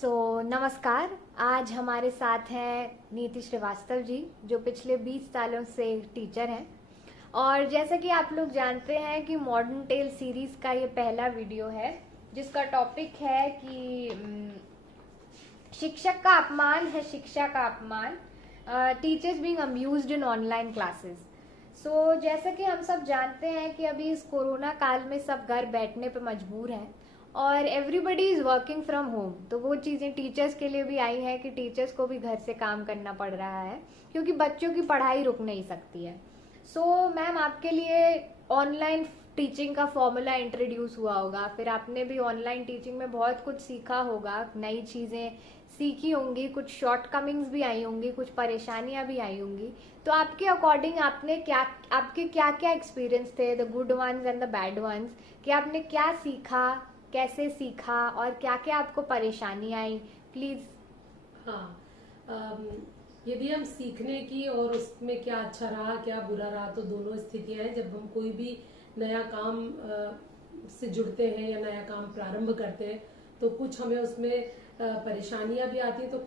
नमस्कार। आज हमारे साथ हैं नीति श्रीवास्तव जी, जो पिछले 20 सालों से टीचर हैं। और जैसा कि आप लोग जानते हैं कि मॉडर्न टेल सीरीज का ये पहला वीडियो है, जिसका टॉपिक है कि शिक्षक का अपमान है शिक्षा का अपमान, टीचर्स बीइंग अम्यूज्ड इन ऑनलाइन क्लासेस। जैसा कि हम सब जानते हैं कि अभी इस कोरोना काल में सब घर बैठने पे मजबूर हैं और everybody is working from home. तो वो चीज़ें टीचर्स के लिए भी आई हैं कि टीचर्स को भी घर से काम करना पड़ रहा है, क्योंकि बच्चों की पढ़ाई रुक नहीं सकती है। मैम, आपके लिए ऑनलाइन टीचिंग का फॉर्मूला इंट्रोड्यूस हुआ होगा, फिर आपने भी ऑनलाइन टीचिंग में बहुत कुछ सीखा होगा, नई चीज़ें सीखी होंगी, कुछ शॉर्टकमिंग्स भी आई होंगी, कुछ परेशानियां भी आई होंगी। तो आपके अकॉर्डिंग आपके क्या क्या एक्सपीरियंस थे, the good ones and the bad ones, कि आपने क्या सीखा, कैसे सीखा और क्या क्या आपको परेशानी आई, प्लीज। हाँ, यदि हम सीखने की और उसमें क्या अच्छा रहा क्या बुरा रहा, तो दोनों स्थितियां हैं। जब हम कोई भी नया काम से जुड़ते हैं या नया काम प्रारंभ करते हैं, तो कुछ हमें उसमें परेशानियां भी आती हैं, तो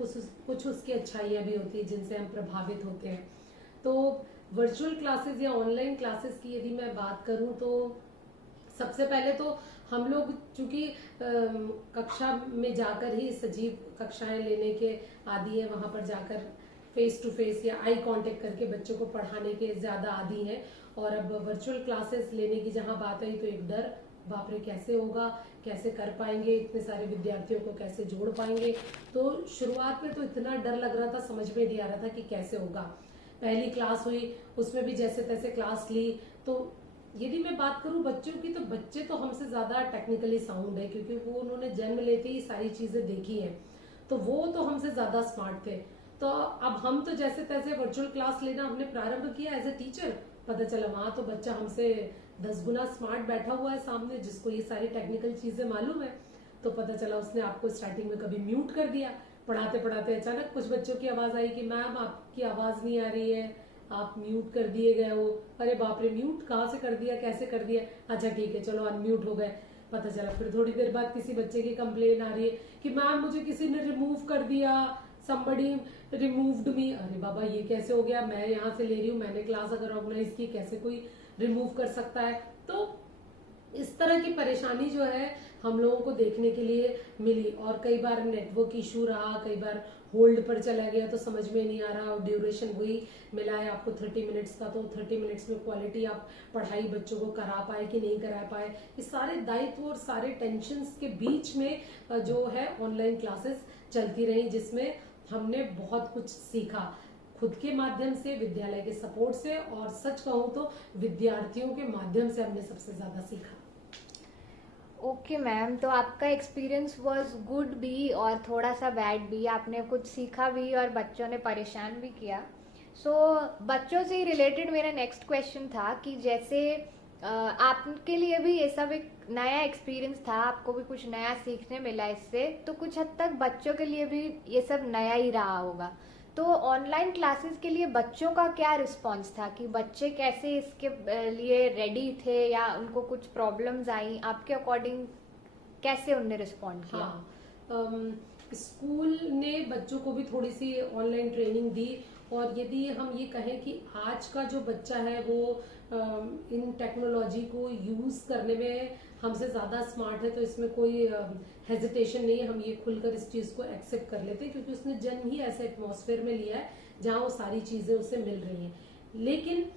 कुछ उसकी अच्छाइयां भी होती है जिनसे हम प्रभावित होते हैं। तो वर्चुअल क्लासेस या ऑनलाइन क्लासेस की यदि मैं बात करूं, तो सबसे पहले तो हम लोग चूंकि कक्षा में जाकर ही सजीव कक्षाएं लेने के आदी है, वहां पर जाकर फेस टू फेस या आई कांटेक्ट करके बच्चों को पढ़ाने के ज्यादा आदी हैं। और अब वर्चुअल क्लासेस लेने की जहां बात आई, तो एक डर, बाप रे कैसे होगा, कैसे कर पाएंगे, इतने सारे विद्यार्थियों को कैसे जोड़ पाएंगे। तो शुरुआत में तो इतना डर लग रहा था, समझ में नहीं आ रहा था कि कैसे होगा। पहली क्लास हुई, उसमें भी जैसे तैसे क्लास ली। तो यदि मैं बात करूं बच्चों की, तो बच्चे तो हमसे ज्यादा टेक्निकली साउंड है, क्योंकि वो उन्होंने जन्म लेते ही सारी चीजें देखी हैं, तो वो तो हमसे ज्यादा स्मार्ट थे। तो अब हम तो जैसे तैसे वर्चुअल क्लास लेना हमने प्रारंभ किया एज ए टीचर। पता चला वहां तो बच्चा हमसे 10 गुना स्मार्ट बैठा हुआ है सामने, जिसको ये सारी टेक्निकल चीजें मालूम है। तो पता चला उसने आपको स्टार्टिंग में कभी म्यूट कर दिया, पढ़ाते पढ़ाते अचानक कुछ बच्चों की आवाज आई कि मैम आपकी आवाज नहीं आ रही है, आप म्यूट कर दिए गए हो। अरे बाप रे, म्यूट कहाँ से कर दिया, कैसे कर दिया, अच्छा ठीक है चलो अनम्यूट हो गए। पता चला फिर थोड़ी देर बाद किसी बच्चे की कंप्लेन आ रही है कि मैम मुझे किसी ने रिमूव कर दिया, somebody removed me। अरे बाबा ये कैसे हो गया, मैं यहाँ से ले रही हूँ, मैंने क्लास अगर ऑर्गेनाइज की, कैसे कोई रिमूव कर सकता है। तो इस तरह की परेशानी जो है हम लोगों को देखने के लिए मिली। और कई बार नेटवर्क इशू रहा, कई बार होल्ड पर चला गया, तो समझ में नहीं आ रहा। और ड्यूरेशन वही मिला है आपको 30 मिनट्स का, तो 30 मिनट्स में क्वालिटी आप पढ़ाई बच्चों को करा पाए कि नहीं करा पाए, ये सारे दायित्व और सारे टेंशन्स के बीच में जो है ऑनलाइन क्लासेस चलती रही, जिसमें हमने बहुत कुछ सीखा खुद के माध्यम से, विद्यालय के सपोर्ट से, और सच कहूं तो विद्यार्थियों के माध्यम से हमने सबसे ज्यादा सीखा। ओके मैम, तो आपका एक्सपीरियंस वाज गुड भी और थोड़ा सा बैड भी, आपने कुछ सीखा भी और बच्चों ने परेशान भी किया। बच्चों से ही रिलेटेड मेरा नेक्स्ट क्वेश्चन था कि जैसे आपके लिए भी ये सब एक नया एक्सपीरियंस था, आपको भी कुछ नया सीखने मिला इससे, तो कुछ हद तक बच्चों के लिए भी ये सब नया ही रहा होगा। तो ऑनलाइन क्लासेस के लिए बच्चों का क्या रिस्पांस था, कि बच्चे कैसे इसके लिए रेडी थे या उनको कुछ प्रॉब्लम्स आई, आपके अकॉर्डिंग कैसे उनने रिस्पॉन्ड किया? हाँ, स्कूल ने बच्चों को भी थोड़ी सी ऑनलाइन ट्रेनिंग दी। और यदि हम ये कहें कि आज का जो बच्चा है वो इन टेक्नोलॉजी को यूज करने में हमसे ज्यादा स्मार्ट है, तो इसमें कोई हेजिटेशन नहीं है, हम ये खुलकर इस चीज को एक्सेप्ट कर लेते हैं, क्योंकि उसने जन्म ही ऐसे एटमॉस्फेयर में लिया है जहां वो सारी चीजें उसे मिल रही हैं। लेकिन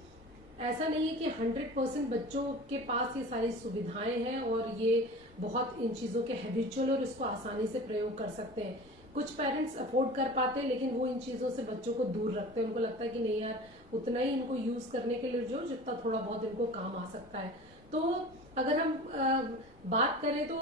ऐसा नहीं है कि 100% बच्चों के पास ये सारी सुविधाएं हैं और ये बहुत इन चीजों के हैबिचुअल और इसको आसानी से प्रयोग कर सकते हैं। कुछ पेरेंट्स अफोर्ड कर पाते हैं, लेकिन वो इन चीजों से बच्चों को दूर रखते हैं। उनको लगता है कि नहीं यार, उतना ही इनको यूज करने के लिए जो जितना थोड़ा बहुत इनको काम आ सकता है। तो अगर हम बात करें तो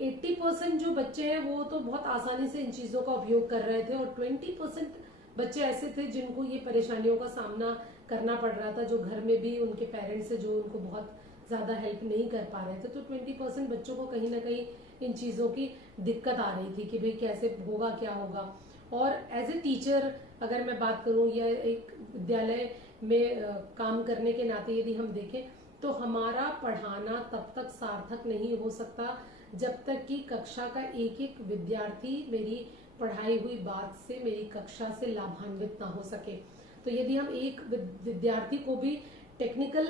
80% जो बच्चे हैं वो तो बहुत आसानी से इन चीजों का उपयोग कर रहे थे, और 20% बच्चे ऐसे थे जिनको ये परेशानियों का सामना करना पड़ रहा था, जो घर में भी उनके पेरेंट्स से जो उनको बहुत ज्यादा हेल्प नहीं कर पा रहे थे। तो 20% बच्चों को कहीं ना कहीं इन चीजों की दिक्कत आ रही थी कि भाई कैसे होगा, क्या होगा। और एज ए टीचर अगर मैं बात करूं या एक विद्यालय में काम करने के नाते यदि हम देखें, तो हमारा पढ़ाना तब तक सार्थक नहीं हो सकता जब तक कि कक्षा का एक एक विद्यार्थी मेरी पढ़ाई हुई बात से, मेरी कक्षा से लाभान्वित ना हो सके। तो यदि हम एक विद्यार्थी को भी टेक्निकल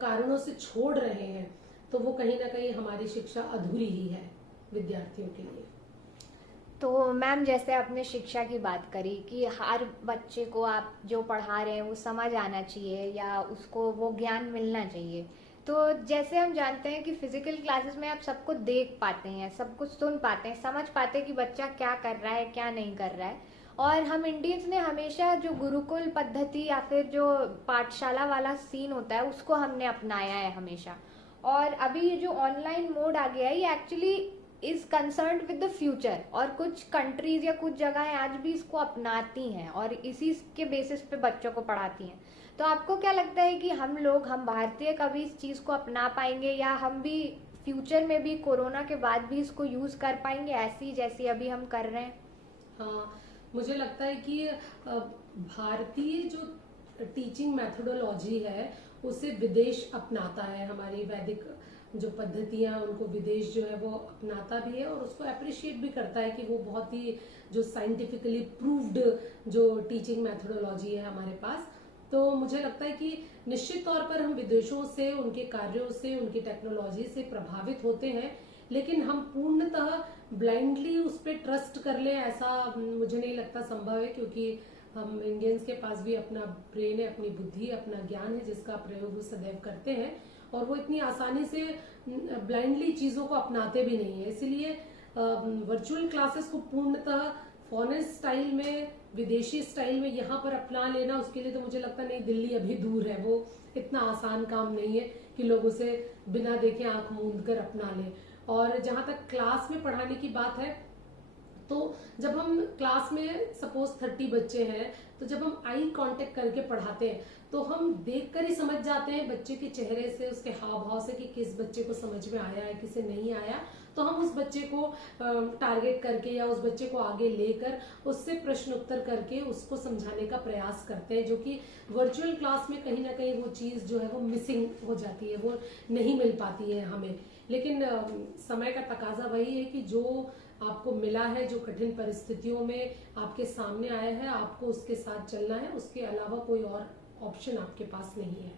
कारणों से छोड़ रहे हैं तो वो कहीं ना कहीं हमारी शिक्षा अधूरी ही है विद्यार्थियों के लिए। तो मैम, जैसे आपने शिक्षा की बात करी कि हर बच्चे को आप जो पढ़ा रहे हैं वो समझ आना चाहिए या उसको वो ज्ञान मिलना चाहिए। तो जैसे हम जानते हैं कि फिजिकल क्लासेस में आप सबको देख पाते हैं, सब कुछ सुन पाते हैं, समझ पाते हैं कि बच्चा क्या कर रहा है क्या नहीं कर रहा है। और हम इंडियंस ने हमेशा जो गुरुकुल पद्धति या फिर जो पाठशाला वाला सीन होता है उसको हमने अपनाया है हमेशा। और अभी ये जो ऑनलाइन मोड आ गया है ये actually is concerned with the future, और कुछ कंट्रीज या कुछ जगहें आज भी इसको अपनाती हैं और इसी के बेसिस पे बच्चों को पढ़ाती हैं। तो आपको क्या लगता है कि हम भारतीय कभी इस चीज को अपना पाएंगे या हम भी फ्यूचर में भी कोरोना के बाद भी इसको यूज कर पाएंगे ऐसी जैसी अभी हम कर रहे हैं? हाँ, मुझे लगता है कि भारतीय जो टीचिंग मेथोडोलॉजी है उसे विदेश अपनाता है। हमारी वैदिक जो पद्धतियां उनको विदेश जो है वो अपनाता भी है और उसको अप्रिशिएट भी करता है कि वो बहुत ही जो साइंटिफिकली प्रूव्ड जो टीचिंग मेथोडोलॉजी है हमारे पास। तो मुझे लगता है कि निश्चित तौर पर हम विदेशों से, उनके कार्यों से, उनकी टेक्नोलॉजी से प्रभावित होते हैं, लेकिन हम पूर्णतः ब्लाइंडली उस पर ट्रस्ट कर लें ऐसा मुझे नहीं लगता संभव है, क्योंकि हम इंडियंस के पास भी अपना ब्रेन है, अपनी बुद्धि, अपना ज्ञान है जिसका प्रयोग वो सदैव करते हैं और वो इतनी आसानी से ब्लाइंडली चीजों को अपनाते भी नहीं है। इसलिए वर्चुअल क्लासेस को पूर्णतः फॉरेन स्टाइल में, विदेशी स्टाइल में यहाँ पर अपना लेना, उसके लिए तो मुझे लगता नहीं, दिल्ली अभी दूर है, वो इतना आसान काम नहीं है कि लोगों से बिना देखे आंख मूंद कर अपना लें। और जहां तक क्लास में पढ़ाने की बात है तो जब हम क्लास में सपोज 30 बच्चे हैं तो जब हम आई कांटेक्ट करके पढ़ाते हैं तो हम देखकर ही समझ जाते हैं बच्चे के चेहरे से, उसके हाव भाव से कि किस बच्चे को समझ में आया है, किसे नहीं आया। तो हम उस बच्चे को टारगेट करके या उस बच्चे को आगे लेकर उससे प्रश्न उत्तर करके उसको समझाने का प्रयास करते हैं, जो कि वर्चुअल क्लास में कहीं ना कहीं वो चीज जो है वो मिसिंग हो जाती है, वो नहीं मिल पाती है हमें। लेकिन समय का तकाजा वही है कि जो आपको मिला है, जो कठिन परिस्थितियों में आपके सामने आया है, आपको उसके साथ चलना है, उसके अलावा कोई और ऑप्शन आपके पास नहीं है।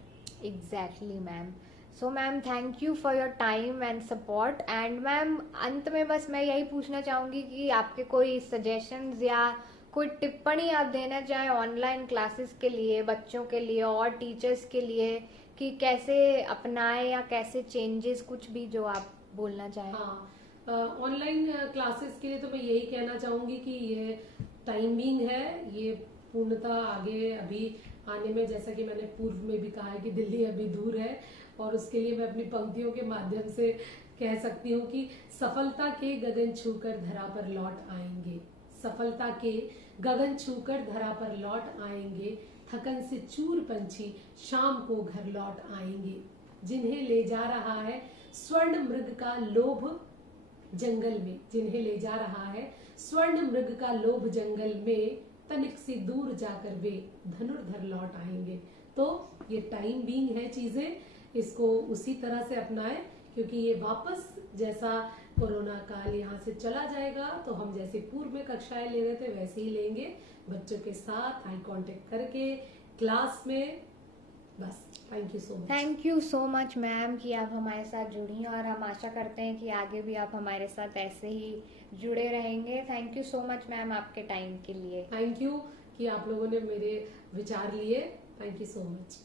Exactly ma'am. So ma'am, thank you for your time and support. And ma'am, अंत में बस मैं यही पूछना चाहूँगी कि आपके कोई सजेशंस या कोई टिप्पणी आप देना चाहें ऑनलाइन क्लासेस के लिए, बच्चों के लिए और टीचर्स के लिए, कि कैसे अपनाएं या कैसे चेंजेस, कुछ भी जो आप बोलना चाहें। हाँ, ऑनलाइन क्लासेस के लिए तो मैं यही कहना चाहूंगी कि ये टाइमिंग है, ये पूर्णतः आगे अभी आने में, जैसा कि मैंने पूर्व में भी कहा है कि दिल्ली अभी दूर है, और उसके लिए मैं अपनी पंक्तियों के माध्यम से कह सकती हूँ कि सफलता के गगन छूकर धरा पर लौट आएंगे, सफलता के गगन छूकर धरा पर लौट आएंगे, थकन से चूर पंछी शाम को घर लौट आएंगे, जिन्हें ले जा रहा है स्वर्ण मृग का लोभ जंगल में, जिन्हें ले जा रहा है स्वर्ण मृग का लोभ जंगल में, तनिक सी दूर जाकर वे धनुर्धर लौट आएंगे। तो ये टाइम बीइंग है चीजें, इसको उसी तरह से अपनाएं, क्योंकि ये वापस जैसा कोरोना काल यहाँ से चला जाएगा तो हम जैसे पूर्व में कक्षाएं ले रहे थे वैसे ही लेंगे, बच्चों के साथ आई कांटेक्ट करके क्लास में। बस, thank you so much. Thank you so much ma'am कि आप हमारे साथ जुड़ी, और हम आशा करते हैं कि आगे भी आप हमारे साथ ऐसे ही जुड़े रहेंगे। Thank you so much ma'am आपके टाइम के लिए। थैंक यू कि आप लोगों ने मेरे विचार लिए। Thank you so much.